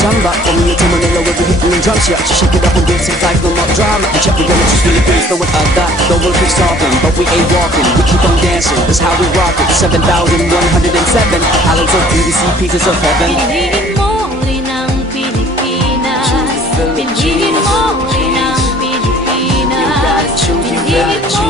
samba. From here to Manila, we'll be hitting the drums, yeah. So shake it up and get some vibes, no more drama. And check, we're gonna choose Philippines, throw it like that. Though we'll keep talking, but we ain't walking. We keep on dancing, that's how we rock it. 7,107 islands of PVC, pieces of heaven. Piliin mo rin ang Pilipinas. Piliin mo rin ang Pilipinas. Piliin mo